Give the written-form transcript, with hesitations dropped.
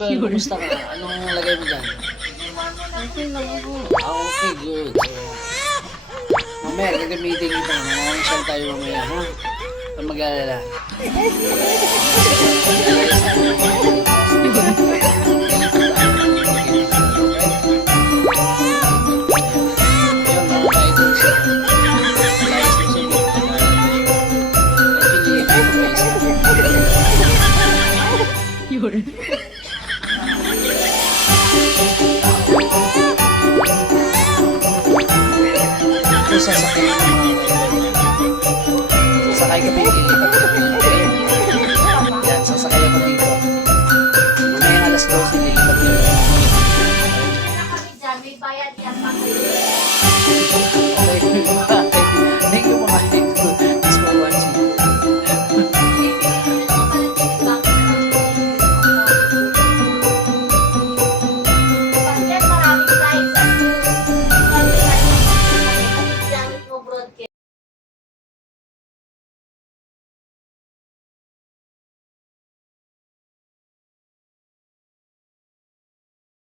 Bel, kumusta ka? Anong lagay mo dyan? Okay lang ako. Okay, good. So, mamaya, gagamitin kita. Mamamasyal tayo mamaya, ha? Huwag mag-alala. Ayun, mga ka-items. Ayos na siya. Pinili ko yung isa. Yun. Ito sasakay ng mga kaibigan. Sasakay ka pinili.